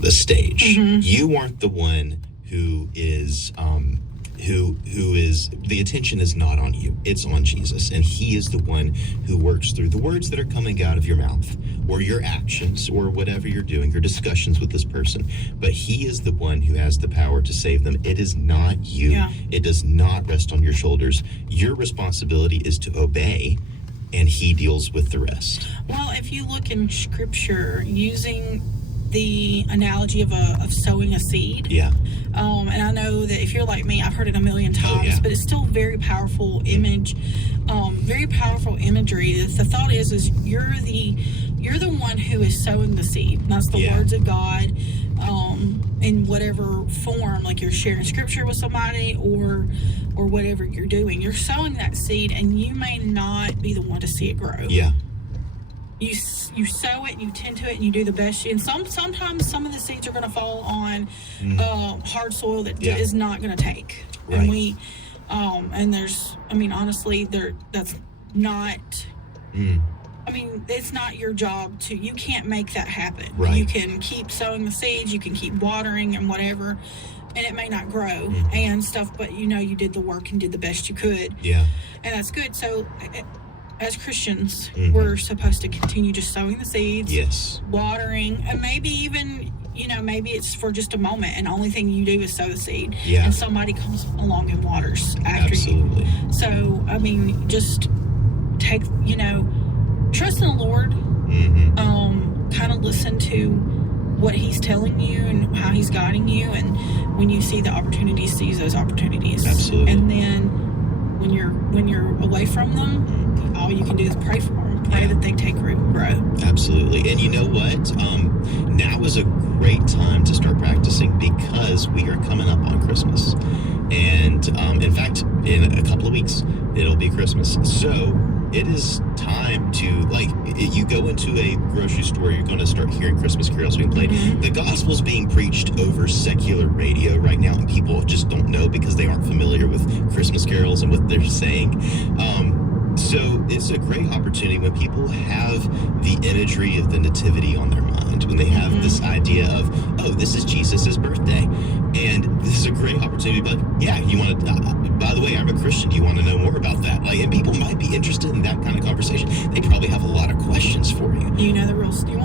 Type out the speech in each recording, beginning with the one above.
the stage. Mm-hmm. You aren't the one who is who is, the attention is not on you, it's on Jesus, and he is the one who works through the words that are coming out of your mouth or your actions or whatever you're doing, your discussions with this person, but he is the one who has the power to save them. It is not you. Yeah. It does not rest on your shoulders. Your responsibility is to obey, and he deals with the rest. Well, if you look in scripture, using the analogy of sowing a seed. Yeah. And I know that if you're like me, I've heard it a million times, but it's still very powerful image, very powerful imagery. The thought is you're the one who is sowing the seed. And that's the words of God, in whatever form, like you're sharing scripture with somebody or whatever you're doing. You're sowing that seed, and you may not be the one to see it grow. Yeah. You sow it, you tend to it, and you do the best. And sometimes some of the seeds are going to fall on hard soil that is not going to take. Right. And and there's, I mean, honestly, that's not. I mean, it's not your job to. You can't make that happen. Right. You can keep sowing the seeds, you can keep watering and whatever, and it may not grow and stuff. But you did the work and did the best you could. Yeah. And that's good. So, as Christians, we're supposed to continue just sowing the seeds, Yes. watering, and maybe even, maybe it's for just a moment, and the only thing you do is sow the seed, Yeah. and somebody comes along and waters after Absolutely. you. So, I mean, just take, trust in the Lord, kind of listen to what he's telling you and how he's guiding you, and when you see the opportunities, seize those opportunities. Absolutely. And then when you're away from them, all you can do is pray for them. Pray that they take root and grow. Absolutely. And you know what? Now is a great time to start practicing, because we are coming up on Christmas. And in fact, in a couple of weeks, it'll be Christmas. So it is time to, you go into a grocery store, you're going to start hearing Christmas carols being played. The gospel's being preached over secular radio right now, and people just don't know because they aren't familiar with Christmas carols and what they're saying. So it's a great opportunity when people have the imagery of the nativity on their mind, when they have this idea of, oh, this is Jesus' birthday. And this is a great opportunity to be like, yeah, you want to, by the way, I'm a Christian. Do you want to know more about that? And people might be interested in that kind of conversation. They probably have a lot of questions for you. Do you want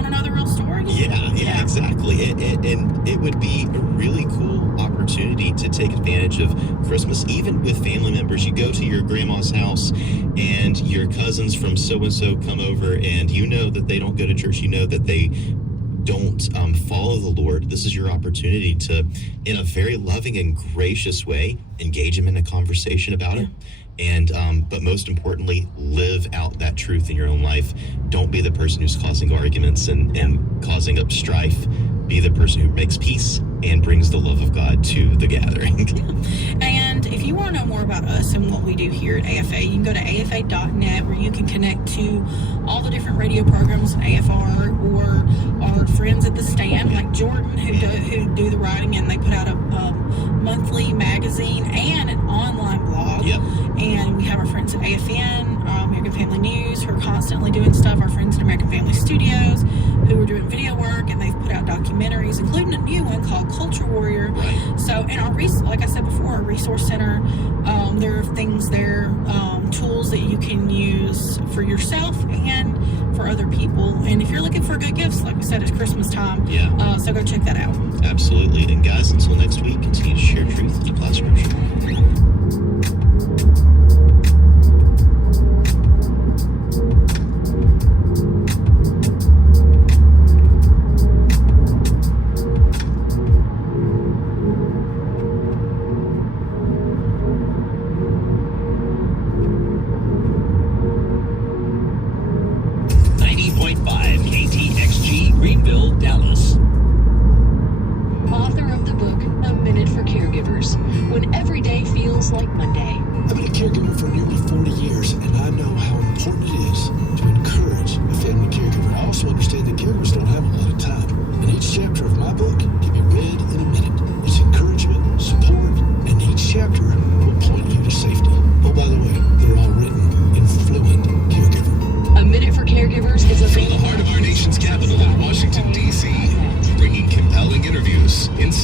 to know the real story? Yeah, exactly. And it would be a really cool opportunity to take advantage of Christmas, even with family members. You go to your grandma's house and your cousins from so-and-so come over, and you know that they don't go to church. You know that they don't follow the Lord. This is your opportunity to, in a very loving and gracious way, engage them in a conversation about it. And but most importantly, live out that truth in your own life. Don't be the person who's causing arguments and causing up strife. Be the person who makes peace and brings the love of God to the gathering. And if you want to know more about us and what we do here at AFA, you can go to afa.net, where you can connect to all the different radio programs in AFR, or our friends at the stand, like Jordan, who do the writing, and they put out a monthly magazine and an online blog. Yep. And we have our friends at AFN, American Family News, who are constantly doing stuff. Our friends at American Family Studios, who are doing video work, and they've put out documentaries, including a new one called Culture Warrior. Right. So, and like I said before, our resource center, there are things there, tools that you can use for yourself and for other people. And if you're looking for good gifts, like we said, it's Christmas time. Yeah. So go check that out. Absolutely. And guys, until next week, continue to share truth and apply scripture. Like Monday. I've been a caregiver for nearly 40 years, and I know how important it is to encourage a family caregiver. I also understand that caregivers don't have a lot of time, and each chapter of my book can be read in a minute. It's encouragement, support, and each chapter will point you to safety. Oh, by the way, they're all written in fluent caregiver. A Minute for Caregivers is From the heart of our nation's capital in Washington, D.C., bringing compelling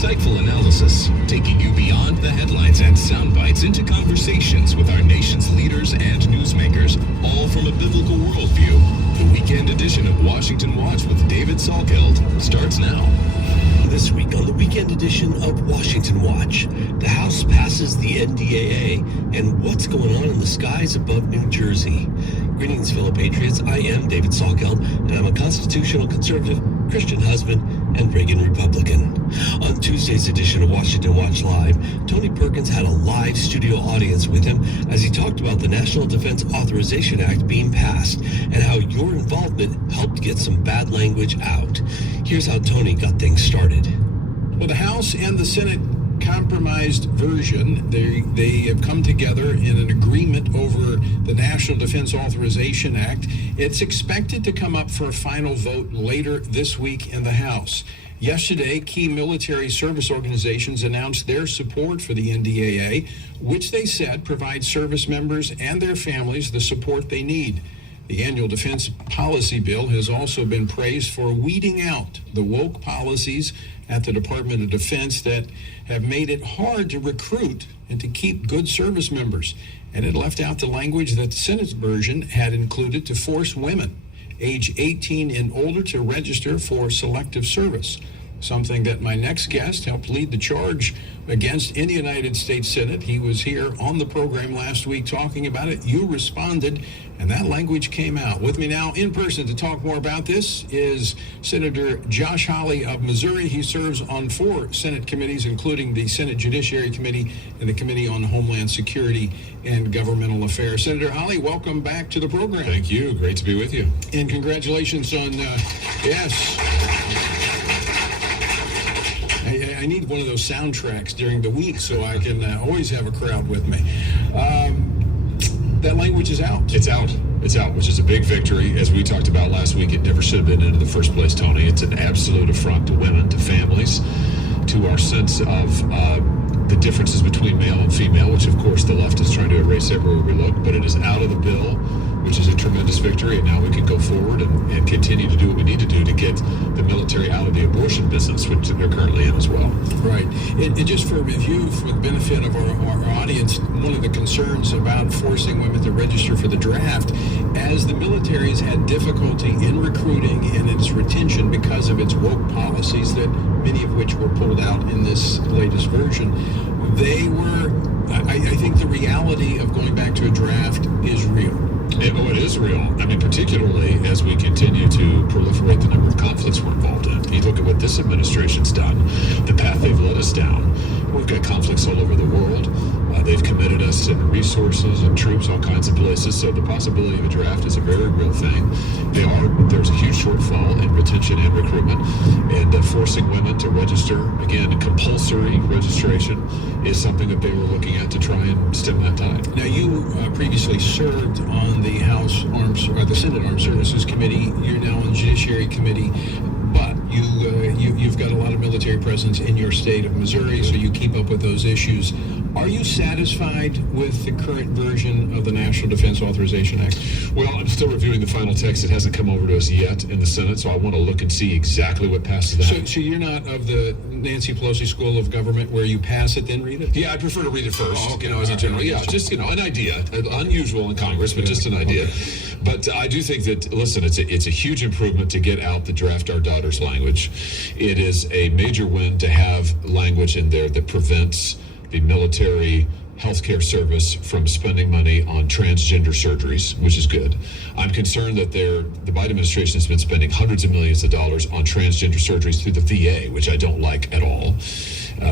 Insightful analysis, taking you beyond the headlines and sound bites into conversations with our nation's leaders and newsmakers, all from a biblical worldview. The weekend edition of Washington Watch with David Salkeld starts now. This week on the weekend edition of Washington Watch, the House passes the NDAA and what's going on in the skies above New Jersey. Greetings, fellow patriots. I am David Salkeld, and I'm a constitutional conservative, Christian husband, and Reagan Republican. On Tuesday's edition of Washington Watch Live, Tony Perkins had a live studio audience with him as he talked about the National Defense Authorization Act being passed and how your involvement helped get some bad language out. Here's how Tony got things started. Well, the House and the Senate compromised version. They have come together in an agreement over the National Defense Authorization Act. It's expected to come up for a final vote later this week in the House. Yesterday, key military service organizations announced their support for the NDAA, which they said provides service members and their families the support they need. The annual defense policy bill has also been praised for weeding out the woke policies at the Department of Defense that have made it hard to recruit and to keep good service members. And it left out the language that the Senate version had included to force women age 18 and older to register for selective service, something that my next guest helped lead the charge against in the United States Senate. He was here on the program last week talking about it. You responded, and that language came out. With me now in person to talk more about this is Senator Josh Hawley of Missouri. He serves on 4 Senate committees, including the Senate Judiciary Committee and the Committee on Homeland Security and Governmental Affairs. Senator Hawley, welcome back to the program. Thank you. Great to be with you. And congratulations on, yes. I need one of those soundtracks during the week so I can always have a crowd with me. That language is out. It's out. It's out, which is a big victory. As we talked about last week, it never should have been in the first place, Tony. It's an absolute affront to women, to families, to our sense of the differences between male and female, which, of course, the left is trying to erase everywhere we look. But it is out of the bill, which is a tremendous victory. And now we can go forward and continue to do what we need to do to get the military out of the abortion business, which they're currently in as well. Right. And just for review, for the benefit of our audience, one of the concerns about forcing women to register for the draft, as the military has had difficulty in recruiting and its retention because of its woke policies, that many of which were pulled out in this latest version, they were, I think the reality of going back to a draft is real. It is real. I mean, particularly as we continue to proliferate the number of conflicts we're involved in. You look at what this administration's done, the path they've led us down. We've got conflicts all over the world. They've committed us in resources and troops, all kinds of places. So the possibility of a draft is a very real thing. There's a huge shortfall in retention and recruitment, and forcing women to register, again, compulsory registration is something that they were looking at to try and stem that tide. Now, you previously served on the the Senate Armed Services Committee. You're now on the Judiciary Committee, but you've got a lot of military presence in your state of Missouri, so you keep up with those issues. Are you satisfied with the current version of the National Defense Authorization Act? Well, I'm still reviewing the final text. It hasn't come over to us yet in the Senate, so I want to look and see exactly what passes that. So you're not of the Nancy Pelosi School of Government where you pass it, then read it? Yeah, I prefer to read it first. Oh, okay. As a general. Yeah, just, an idea. Unusual in Congress, but just an idea. Okay. But I do think that, listen, it's a huge improvement to get out the draft our daughters language. It is a major win to have language in there that prevents the military healthcare service from spending money on transgender surgeries, which is good. I'm concerned that the Biden administration has been spending hundreds of millions of dollars on transgender surgeries through the VA, which I don't like at all.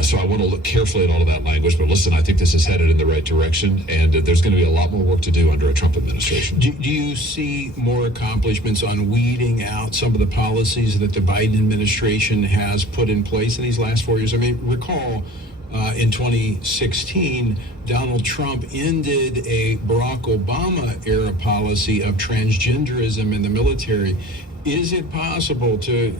So I want to look carefully at all of that language. But listen, I think this is headed in the right direction, and there's going to be a lot more work to do under a Trump administration. Do you see more accomplishments on weeding out some of the policies that the Biden administration has put in place in these last 4 years? I mean, recall in 2016, Donald Trump ended a Barack Obama-era policy of transgenderism in the military. Is it possible to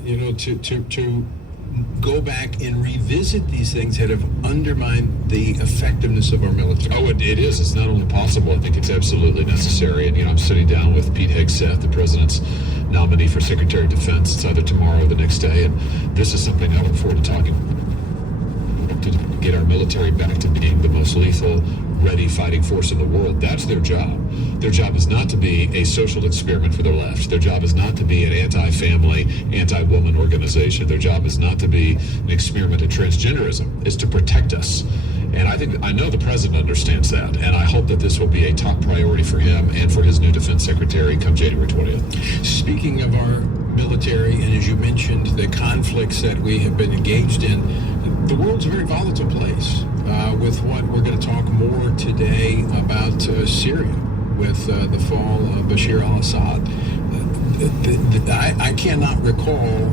go back and revisit these things that have undermined the effectiveness of our military? Oh, it is. It's not only possible, I think it's absolutely necessary. And, I'm sitting down with Pete Hegseth, the president's nominee for Secretary of Defense. It's either tomorrow or the next day. And this is something I look forward to talking about. work to get our military back to being the most lethal, ready fighting force in the world. That's their job. Their job is not to be a social experiment for the left. Their job is not to be an anti-family, anti-woman organization. Their job is not to be an experiment in transgenderism. It's to protect us. And I know the president understands that, and I hope that this will be a top priority for him and for his new defense secretary come January 20th. Speaking of our military, and as you mentioned, the conflicts that we have been engaged in, the world's a very volatile place. With what we're going to talk more today about Syria, with the fall of Bashar al-Assad. I cannot recall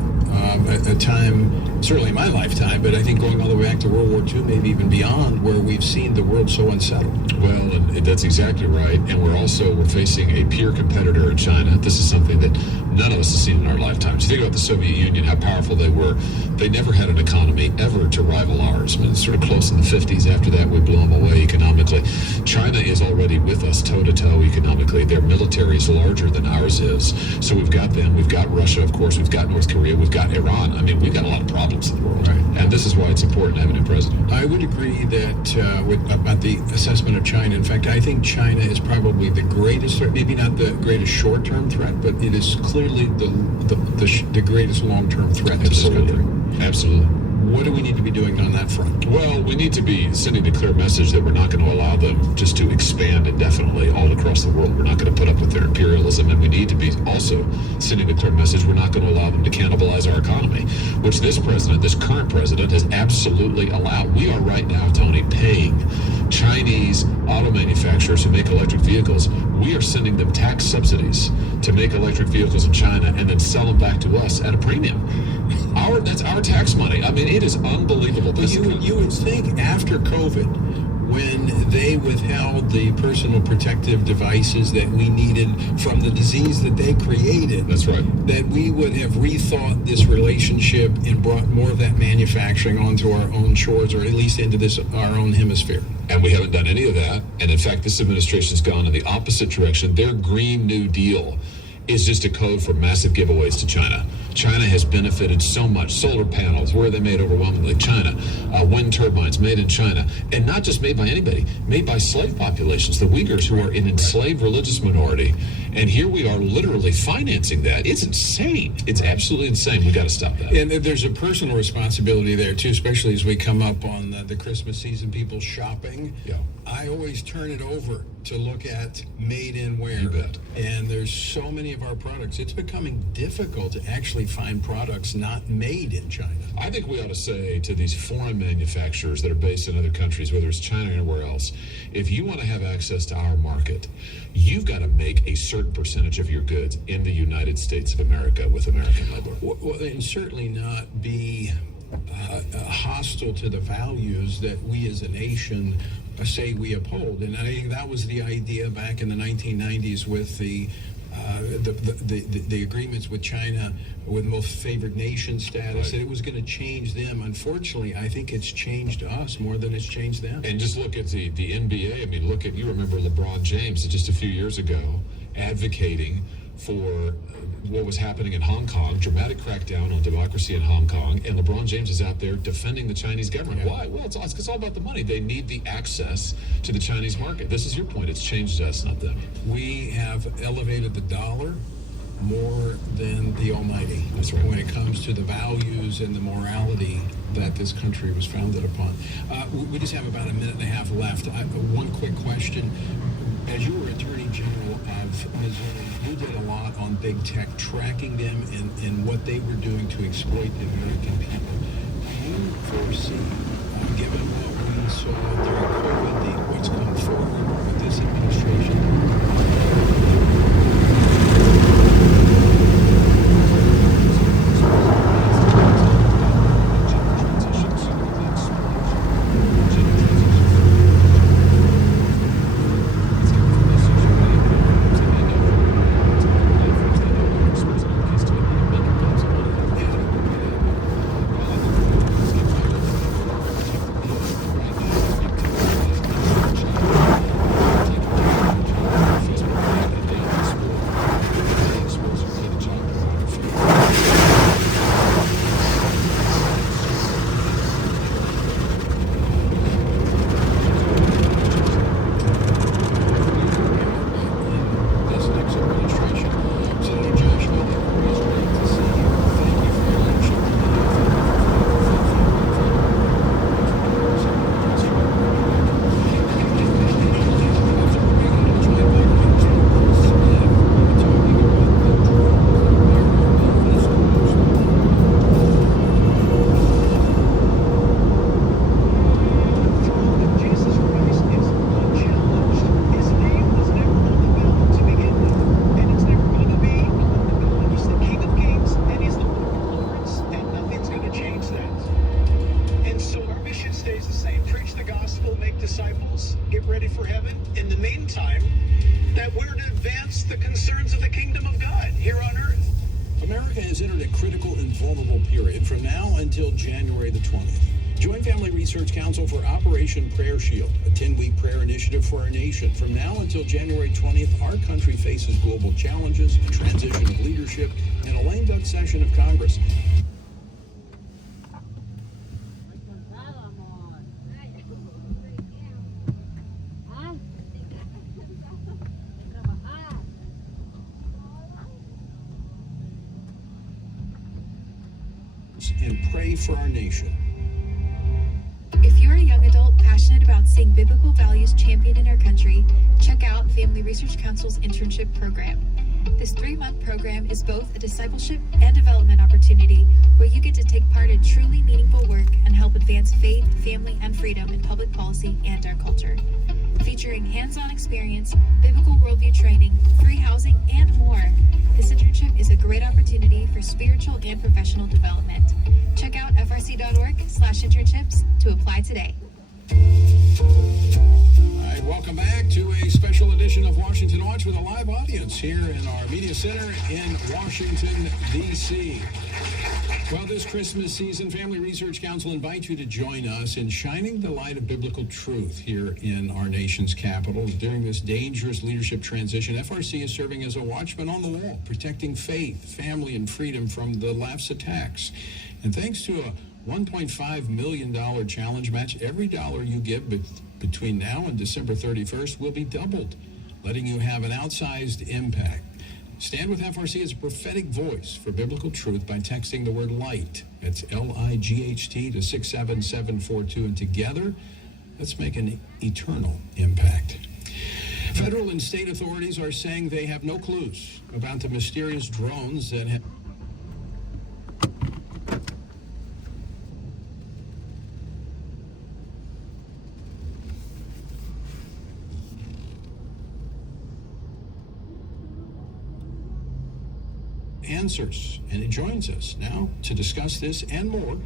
a time, certainly in my lifetime, but I think going all the way back to World War II, maybe even beyond, where we've seen the world so unsettled. Well, and that's exactly right. And we're facing a peer competitor in China. This is something that none of us have seen in our lifetimes. You think about the Soviet Union, how powerful they were. They never had an economy ever to rival ours. I mean, it's sort of close in the 50s. After that, we blew them away economically. China is already with us toe-to-toe economically. Their military is larger than ours is. So we've got them. We've got Russia, of course. We've got North Korea. We've got Iran. I mean, we've got a lot of problems in the world. Right. And this is why it's important to have a new president. I would agree that about the assessment of China. In fact, I think China is probably the greatest threat, maybe not the greatest short-term threat, but it is clearly the greatest long-term threat to this country. Absolutely. What do we need to be doing on that front? Well, we need to be sending a clear message that we're not going to allow them just to expand indefinitely all across the world. We're not going to put up with their imperialism, and we need to be also sending a clear message we're not going to allow them to cannibalize our economy, which this current president, has absolutely allowed. We are right now, Tony, paying Chinese auto manufacturers who make electric vehicles. We are sending them tax subsidies to make electric vehicles in China and then sell them back to us at a premium. That's our tax money. I mean, it is unbelievable. You would think after COVID, when they withheld the personal protective devices that we needed from the disease that they created, that's right, that we would have rethought this relationship and brought more of that manufacturing onto our own shores, or at least into our own hemisphere. And we haven't done any of that. And in fact, this administration's gone in the opposite direction. Their Green New Deal is just a code for massive giveaways to China. China has benefited so much. Solar panels, where are they made? Overwhelmingly China. Wind turbines made in China. And not just made by anybody, made by slave populations, the Uyghurs, who are an enslaved religious minority. And here we are literally financing that. It's insane. It's absolutely insane. We got to stop that. And there's a personal responsibility there, too, especially as we come up on the Christmas season, people shopping. Yeah. I always turn it over to look at made in where. You bet. And there's so many of our products. It's becoming difficult to actually find products not made in China. I think we ought to say to these foreign manufacturers that are based in other countries, whether it's China or anywhere else, if you want to have access to our market, you've got to make a certain percentage of your goods in the United States of America with American labor. Well, and certainly not be hostile to the values that we as a nation say we uphold. And I think that was the idea back in the 1990s with the agreements with China with most favored nation status, that it was going to change them. Unfortunately, I think it's changed us more than it's changed them. And just look at the NBA. I mean, you remember LeBron James just a few years ago advocating for what was happening in Hong Kong, dramatic crackdown on democracy in Hong Kong, and LeBron James is out there defending the Chinese government. Yeah. Why? Well, it's all about the money. They need the access to the Chinese market. This is your point. It's changed us, not them. We have elevated the dollar more than the almighty. That's right. When it comes to the values and the morality that this country was founded upon. We just have about a minute and a half left. One quick question. As you were Attorney General of Missouri, you did a lot on big tech, tracking them and what they were doing to exploit the American people. Do you foresee, given what we saw during COVID, what's come forward with this administration? time that we're to advance the concerns of the kingdom of God here on earth. America has entered a critical and vulnerable period from now until January the 20th. Join Family Research Council for Operation Prayer Shield, a 10-week prayer initiative for our nation. From now until January 20th, our country faces global challenges, a transition of leadership, and a lame duck session of Congress. And pray for our nation. If you're a young adult passionate about seeing biblical values championed in our country, check out Family Research Council's internship program. This 3-month program is both a discipleship and development opportunity where you get to take part in truly meaningful work and help advance faith, family, and freedom in public policy and our culture. Featuring hands-on experience, biblical worldview training, free housing, and more, this internship is a great opportunity for spiritual and professional development. Check out frc.org/internships to apply today. All right, welcome back to a special edition of Washington Watch with a live audience here in our media center in Washington, D.C. Well, this Christmas season, Family Research Council invites you to join us in shining the light of biblical truth here in our nation's capitals. During this dangerous leadership transition, FRC is serving as a watchman on the wall, protecting faith, family, and freedom from the left's attacks. And thanks to a $1.5 million challenge match, every dollar you give between now and December 31st will be doubled, letting you have an outsized impact. Stand with FRC as a prophetic voice for biblical truth by texting the word LIGHT. That's LIGHT to 67742. And together, let's make an eternal impact. Federal and state authorities are saying they have no clues about the mysterious drones that have answers. And he joins us now to discuss this and more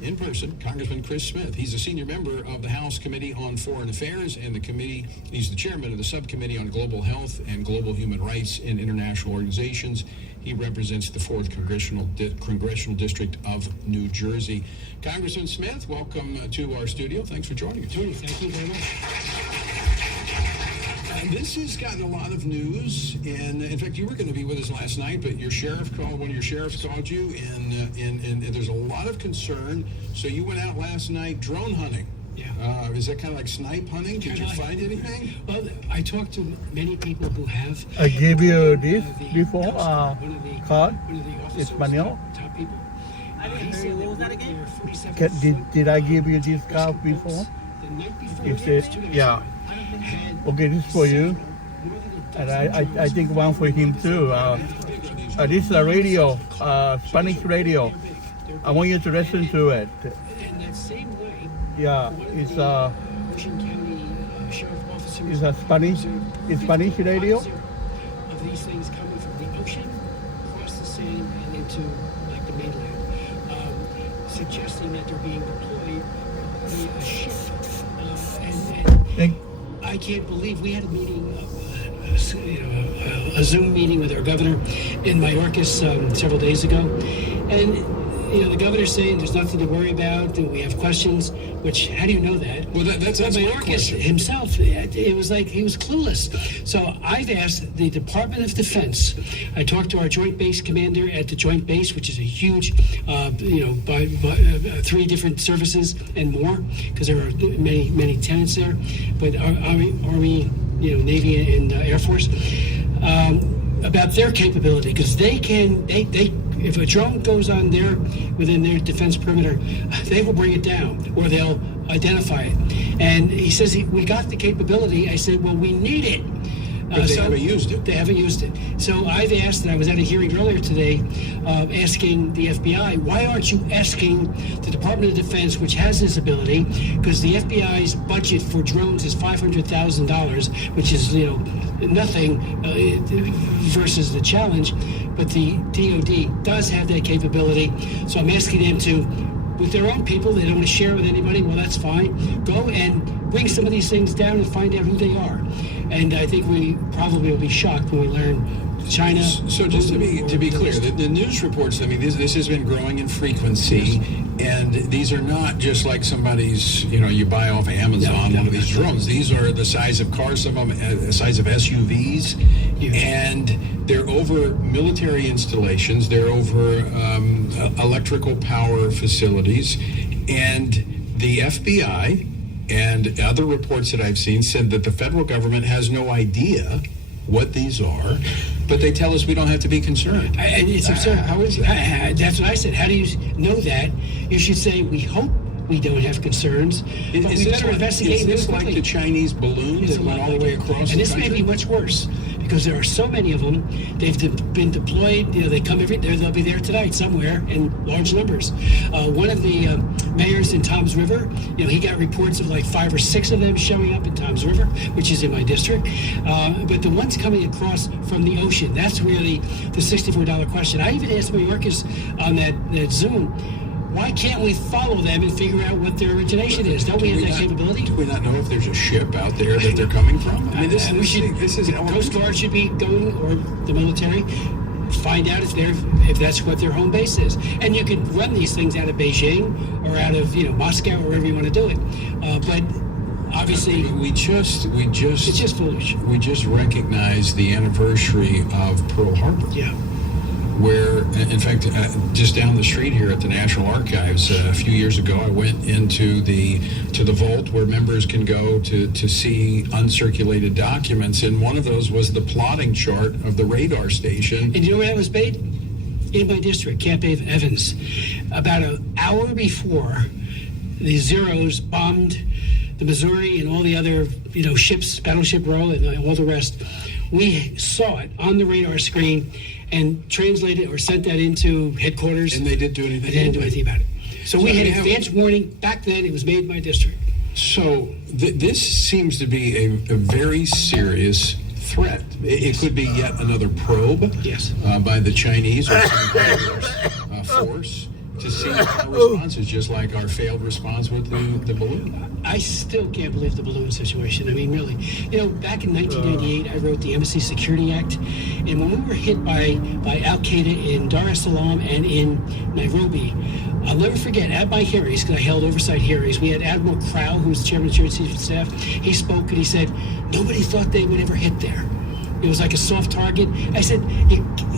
in person, Congressman Chris Smith. He's a senior member of the House Committee on Foreign Affairs and the committee. He's the chairman of the Subcommittee on Global Health and Global Human Rights in International Organizations. He represents the 4th Congressional District of New Jersey. Congressman Smith, welcome to our studio. Thanks for joining us. Tony, thank you very much. This has gotten a lot of news, and in fact, you were going to be with us last night, but one of your sheriffs called you, and there's a lot of concern. So you went out last night drone hunting. Yeah. Is that kind of like snipe hunting? Did you find anything? Well, I talked to many people who have. I gave you this before, card, Espanol. Top people. What was that again? Did I give you this card before? The night before. It says, yeah. Okay, this is for you. And I think one for him too. This is a radio, Spanish radio. I want you to listen to it. And that same night, Yeah, it's Ocean County Sheriff officer. it's a Spanish radio. Of these things coming from the ocean, across the sand, and into like the mainland, suggesting that they're being deployed via a ship. And I can't believe we had a meeting, a Zoom meeting with our governor in Mayorkas several days ago, and the governor's saying there's nothing to worry about. Do we have questions? Which, how do you know that? Well, that's Mayorkas himself. It was like he was clueless. So I've asked the Department of Defense. I talked to our Joint Base commander at the Joint Base, which is a huge, by 3 different services and more, because there are many tenants there. But Army, Navy, and Air Force, about their capability, because they if a drone goes on within their defense perimeter, they will bring it down, or they'll identify it. And he says, we got the capability. I said, well, we need it. But they haven't used it. They haven't used it. So I've asked, and I was at a hearing earlier today, asking the FBI, why aren't you asking the Department of Defense, which has this ability, because the FBI's budget for drones is $500,000, which is, nothing versus the challenge, but the DOD does have that capability. So I'm asking them to, with their own people. They don't want to share with anybody. Well, that's fine. Go and bring some of these things down and find out who they are. And I think we probably will be shocked when we learn China. So just to be clear, the news reports, I mean, this has been growing in frequency, and these are not just like somebody's, you buy off Amazon, one of these drones. These are the size of cars, some of them the size of SUVs, and they're over military installations, they're over electrical power facilities, and the FBI and other reports that I've seen said that the federal government has no idea what these are, but they tell us we don't have to be concerned. And it's absurd. How is that's what I said. How do you know that? You should say, we hope we don't have concerns, but we better investigate. Is this like the Chinese balloon that went all the way across the country? And this may be much worse, because there are so many of them. They've been deployed. They come they'll be there tonight somewhere in large numbers. One of the mayors in Toms River, he got reports of like 5 or 6 of them showing up in Toms River, which is in my district. But the ones coming across from the ocean, that's really the $64 question. I even asked my workers on that Zoom, why can't we follow them and figure out what their origination is? Don't we have that capability? Do we not know if there's a ship out there that they're coming from? I mean, this is the Coast Guard should be going, or the military, find out if that's what their home base is. And you could run these things out of Beijing or out of Moscow or wherever you want to do it. But obviously, we just it's just foolish. We just recognized the anniversary of Pearl Harbor. Yeah. Where, in fact, just down the street here at the National Archives, a few years ago, I went into the vault where members can go to see uncirculated documents, and one of those was the plotting chart of the radar station. And you know where that was made? In my district, Camp Evans. About an hour before the Zeros bombed the Missouri and all the other ships, Battleship Row and all the rest, we saw it on the radar screen and translated or sent that into headquarters. And they didn't do anything. They didn't do anything about it. So we had advance warning back then. It was made in my district. So this seems to be a very serious threat. It could be yet another probe. Yes. By the Chinese or some force to see our responses, just like our failed response with the balloon. I still can't believe the balloon situation. I mean, really. Back in 1998, I wrote the Embassy Security Act, and when we were hit by Al-Qaeda in Dar es Salaam and in Nairobi, I'll never forget, at my hearings, because I held oversight hearings, we had Admiral Crow, who was chairman of the Joint Chiefs of Staff. He spoke and he said, nobody thought they would ever hit there. It was like a soft target. I said,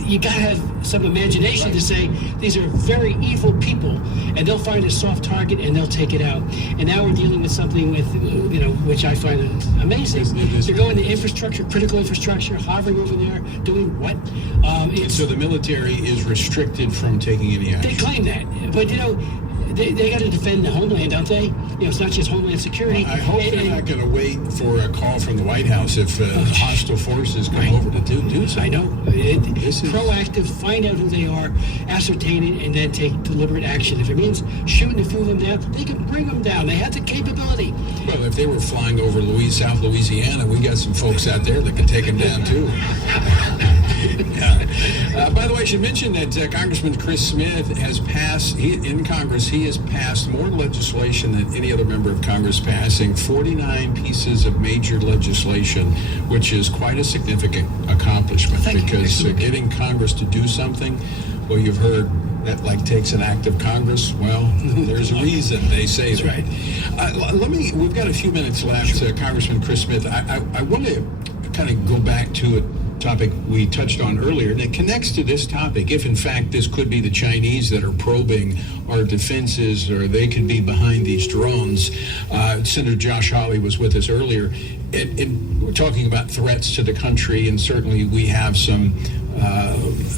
you got to have some imagination to say these are very evil people, and they'll find a soft target and they'll take it out. And now we're dealing with something with, which I find amazing. They're going to infrastructure, critical infrastructure, hovering over there, doing what? So the military is restricted from taking any action. They claim that, but they got to defend the homeland, don't they? It's not just homeland security. I hope they're not going to wait for a call from the White House if hostile forces come over to do something. I know. This is proactive, find out who they are, ascertain it, and then take deliberate action. If it means shooting a few of them down, they can bring them down. They have the capability. Well, if they were flying over South Louisiana, we got some folks out there that can take them down, too. By the way, I should mention that Congressman Chris Smith has passed, in Congress, he has passed more legislation than any other member of Congress, passing 49 pieces of major legislation, which is quite a significant accomplishment. Because getting Congress to do something, well, you've heard that takes an act of Congress. Well, there's a reason they say that. Right. We've got a few minutes left, Congressman Chris Smith. I want to kind of go back to a topic we touched on earlier, and it connects to this topic. If in fact this could be the Chinese that are probing our defenses, or they could be behind these drones. Senator Josh Hawley was with us earlier. We're talking about threats to the country, and certainly we have some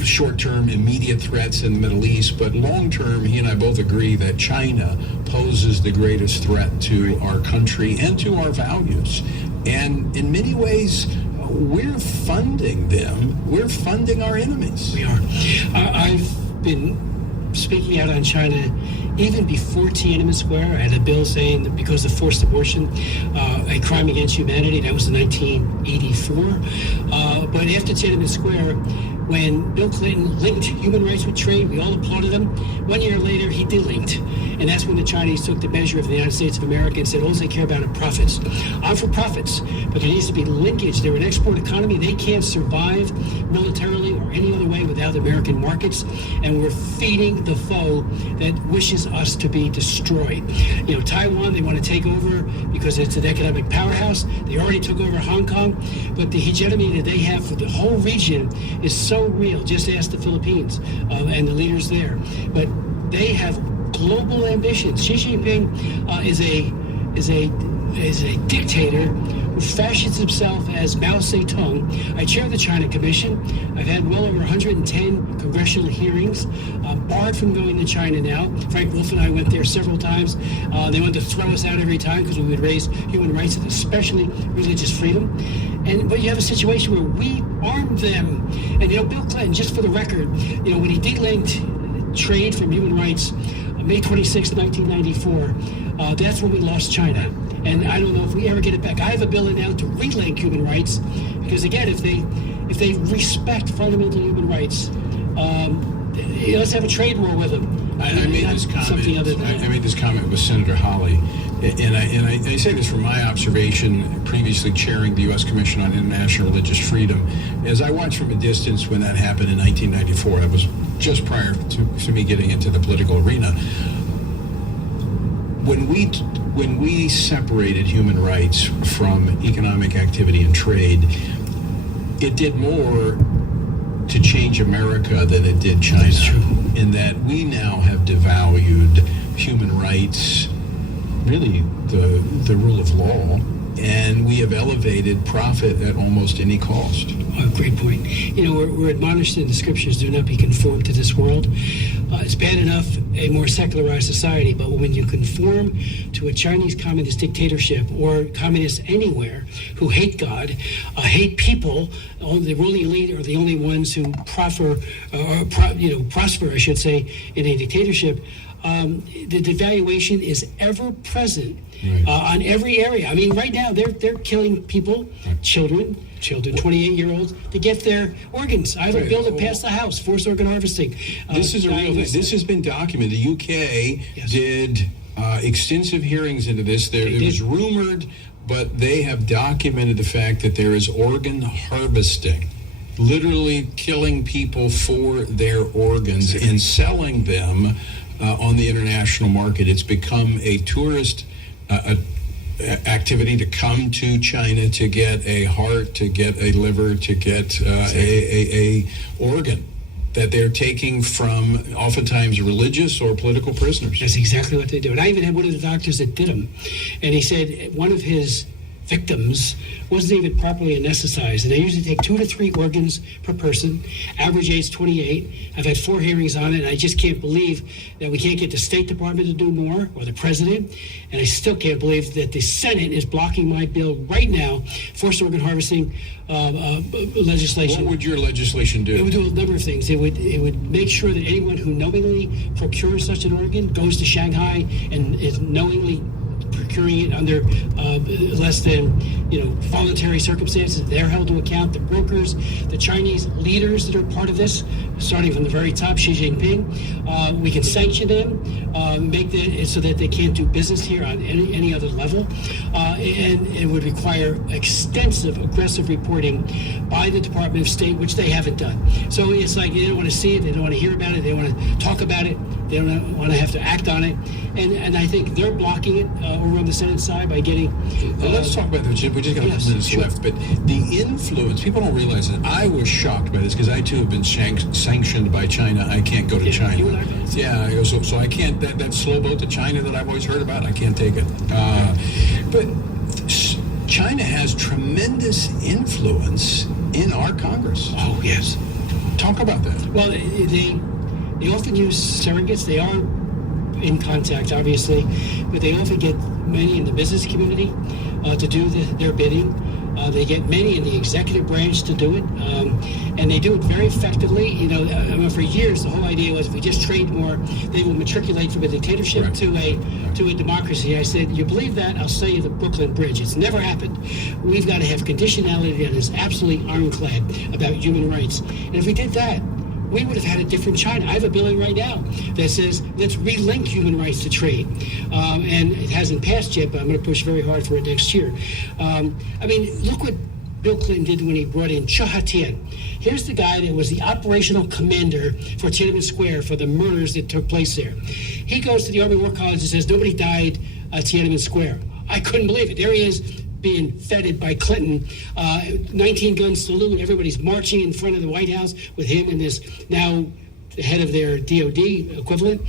short-term immediate threats in the Middle East, but long-term, he and I both agree that China poses the greatest threat to our country and to our values. And in many ways, we're funding them. We're funding our enemies. We are. I've been speaking out on China even before Tiananmen Square, I had a bill saying that because of forced abortion, a crime against humanity. That was in 1984. But after Tiananmen Square, when Bill Clinton linked human rights with trade, we all applauded him. 1 year later, he delinked. And that's when the Chinese took the measure of the United States of America and said, all they care about are profits. I'm for profits, but there needs to be linkage. They're an export economy. They can't survive militarily or any other way without American markets. And we're feeding the foe that wishes us to be destroyed. You know, Taiwan, they want to take over because it's an economic powerhouse. They already took over Hong Kong, but the hegemony that they have for the whole region is so real. Just ask the Philippines and the leaders there. But they have global ambitions. Xi Jinping is a dictator who fashions himself as Mao Zedong. I chair the China Commission. I've had well over 110 congressional hearings. I'm barred from going to China now. Frank Wolf and I went there several times. They wanted to throw us out every time because we would raise human rights and especially religious freedom. But you have a situation where we arm them. And, you know, Bill Clinton, just for the record, you know, when he delinked trade from human rights, May 26, 1994, that's when we lost China. And I don't know if we ever get it back. I have a bill now to relink human rights because, again, if they respect fundamental human rights, let's have a trade war with them. I made this comment with Senator Hawley, and I say this from my observation, previously chairing the U.S. Commission on International Religious Freedom. As I watched from a distance when that happened in 1994, that was just prior to me getting into the political arena. When we separated human rights from economic activity and trade, it did more to change America than it did China. That's true. In that we now have devalued human rights, really the rule of law, and we have elevated profit at almost any cost. Oh, great point. You know, we're admonished in the scriptures, do not be conformed to this world. It's bad enough a more secularized society, but when you conform to a Chinese communist dictatorship or communists anywhere who hate God, hate people, the ruling elite are the only ones who prosper, I should say, in a dictatorship. The devaluation is ever present on every area. I mean, right now they're killing people, children, 28-year-olds, to get their organs. I have a bill that passed the House, forced organ harvesting. This is a real thing. This has been documented. The UK did extensive hearings into this. It was rumored, but they have documented the fact that there is organ harvesting, literally killing people for their organs and selling them on the international market. It's become a tourist activity to come to China to get a heart, to get a liver, to get a organ that they're taking from oftentimes religious or political prisoners. That's exactly what they do. And I even had one of the doctors that did them, and he said one of his victims wasn't even properly anesthetized, and they usually take 2 to 3 organs per person, average age 28. I've had 4 hearings on it, and I just can't believe that we can't get the State Department to do more, or the President, and I still can't believe that the Senate is blocking my bill right now, forced organ harvesting legislation. What would your legislation do? It would do a number of things. It would make sure that anyone who knowingly procures such an organ goes to Shanghai and is knowingly procuring it under less than voluntary circumstances. They're held to account. The brokers, the Chinese leaders that are part of this, starting from the very top, Xi Jinping, we can sanction them, make it so that they can't do business here on any other level, and it would require extensive, aggressive reporting by the Department of State, which they haven't done. So it's like they don't want to see it, they don't want to hear about it, they don't want to talk about it, they don't want to have to act on it, and I think they're blocking it over on the Senate side by getting. Well, let's talk about this. We just got a couple minutes left, but the influence, people don't realize it. I was shocked by this because I too have been sanctioned by China. I can't go to China. You and I both. Yeah, so I can't. That slow boat to China that I've always heard about, I can't take it. But China has tremendous influence in our Congress. Oh yes. Talk about that. Well, they often use surrogates. They are in contact, obviously, but they often get many in the business community to do their bidding. They get many in the executive branch to do it, and they do it very effectively. You know, I mean, for years the whole idea was if we just trade more, they will matriculate from a dictatorship to a democracy. I said, you believe that? I'll sell you the Brooklyn Bridge. It's never happened. We've got to have conditionality that is absolutely ironclad about human rights, and if we did that, we would have had a different China. I have a bill right now that says let's relink human rights to trade, and it hasn't passed yet, but I'm going to push very hard for it next year. I mean, look what Bill Clinton did when he brought in Cho Ha-tien. Here's the guy that was the operational commander for Tiananmen Square for the murders that took place there. He goes to the Army War College and says nobody died at Tiananmen Square. I couldn't believe it. There he is, being feted by Clinton, 19-gun salute. Everybody's marching in front of the White House with him and this now the head of their DOD equivalent.